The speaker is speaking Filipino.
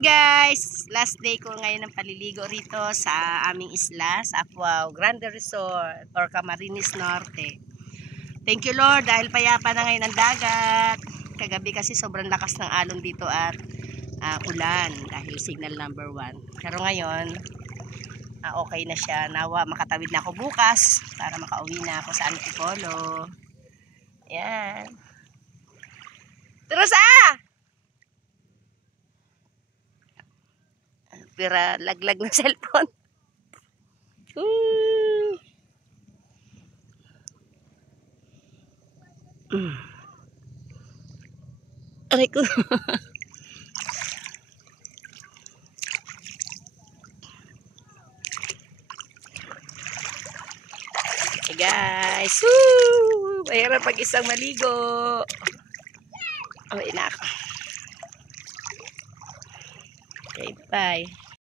Guys, last day ko ngayon ng paliligo rito sa aming isla, sa Apuao Grande Resort or Camarines Norte. Thank you Lord dahil payapa na ngayon ang dagat. Kagabi kasi sobrang lakas ng alon dito at ulan dahil signal number 1. Pero ngayon, okay na siya. Nawa makatawid na ako bukas para makauwi na ako sa Antipolo. Yan. Terus Pira laglag ng cellphone. Aray ko. Hey guys. Woo! Mahirap pag isang maligo. Oh, ina. Okay, bye.